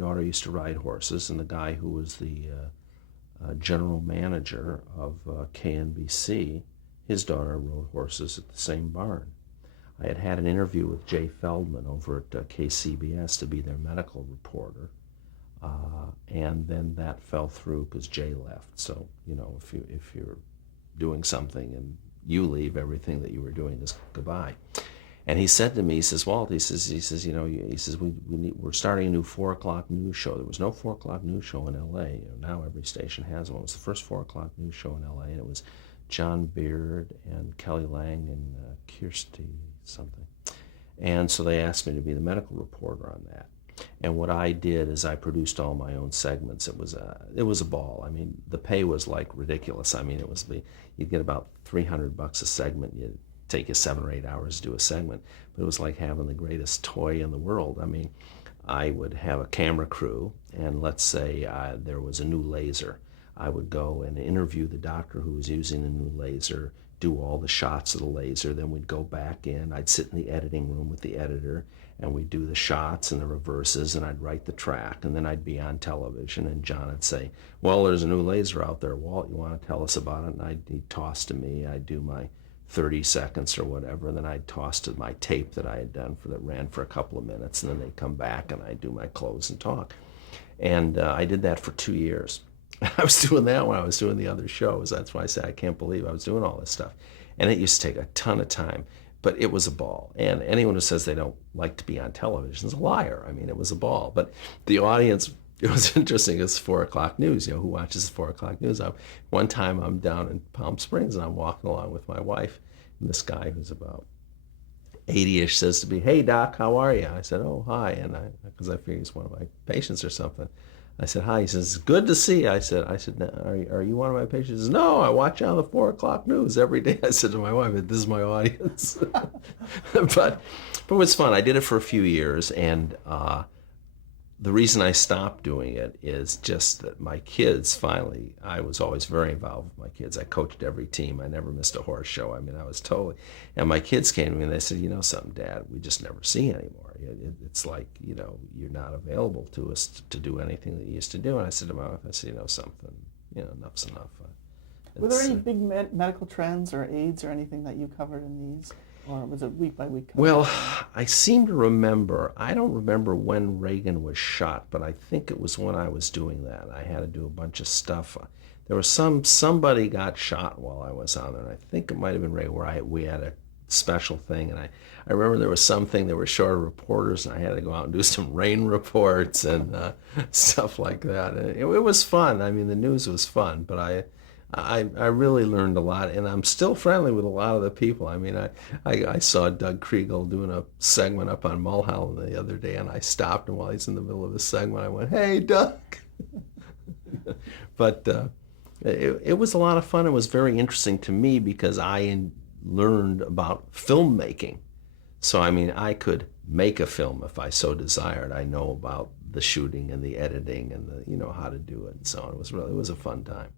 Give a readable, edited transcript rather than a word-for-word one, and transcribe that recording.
daughter used to ride horses, and the guy who was the general manager of KNBC, his daughter rode horses at the same barn. I had had an interview with Jay Feldman over at KCBS to be their medical reporter, and then that fell through because Jay left. So, you know, if you're doing something and you leave, everything that you were doing is goodbye. And he said to me, he says, Walt, he says, you know, he says, we're starting a new 4 o'clock news show. There was no 4 o'clock news show in L.A. You know, now every station has one. It was the first 4 o'clock news show in L.A., and it was John Beard and Kelly Lang and Kirsty something. And so they asked me to be the medical reporter on that. And what I did is I produced all my own segments. It was a ball. I mean, the pay was like ridiculous. I mean, you'd get about $300 a segment. You'd take you 7 or 8 hours to do a segment, but it was like having the greatest toy in the world. I mean, I would have a camera crew, and let's say there was a new laser. I would go and interview the doctor who was using the new laser, do all the shots of the laser, then we'd go back in. I'd sit in the editing room with the editor, and we'd do the shots and the reverses, and I'd write the track, and then I'd be on television, and John would say, well, there's a new laser out there, Walt, you want to tell us about it? And he'd toss to me, I'd do my 30 seconds or whatever, and then I'd toss to my tape that I had done that ran for a couple of minutes, and then they'd come back and I'd do my close and talk. And I did that for 2 years. I was doing that when I was doing the other shows. That's why I say I can't believe I was doing all this stuff. And it used to take a ton of time, but it was a ball. And anyone who says they don't like to be on television is a liar. I mean, it was a ball. But the audience, it was interesting. It's 4 o'clock news. You know, who watches 4 o'clock news? One time I'm down in Palm Springs and I'm walking along with my wife, and this guy who's about 80-ish says to me, hey, Doc, how are you? I said, oh, hi. And because I figured he's one of my patients or something. I said, hi. He says, good to see you. I said, are you one of my patients? He says, no, I watch on the 4 o'clock news every day. I said to my wife, this is my audience. But it was fun. I did it for a few years, and the reason I stopped doing it is just that my kids finally, I was always very involved with my kids. I coached every team. I never missed a horse show. I mean, I was totally, and my kids came to me and they said, you know something, Dad, we just never see you anymore. It's like, you know, you're not available to us to do anything that you used to do. And I said to my wife, I said, you know something, you know, enough's enough. Were there any big medical trends or aids or anything that you covered in these? Or was it week by week? Well, I seem to remember, I don't remember when Reagan was shot, but I think it was when I was doing that. I had to do a bunch of stuff. There was somebody got shot while I was on there, and I think it might have been Reagan, where we had a special thing, and I remember there was something, there were short reporters, and I had to go out and do some rain reports and stuff like that. And it was fun. I mean, the news was fun, but I really learned a lot, and I'm still friendly with a lot of the people. I mean, I saw Doug Kriegel doing a segment up on Mulholland the other day, and I stopped him while he's in the middle of a segment. I went, hey, Doug. But it was a lot of fun. It was very interesting to me because I learned about filmmaking. So, I mean, I could make a film if I so desired. I know about the shooting and the editing and the, you know, how to do it and so on. It was a fun time.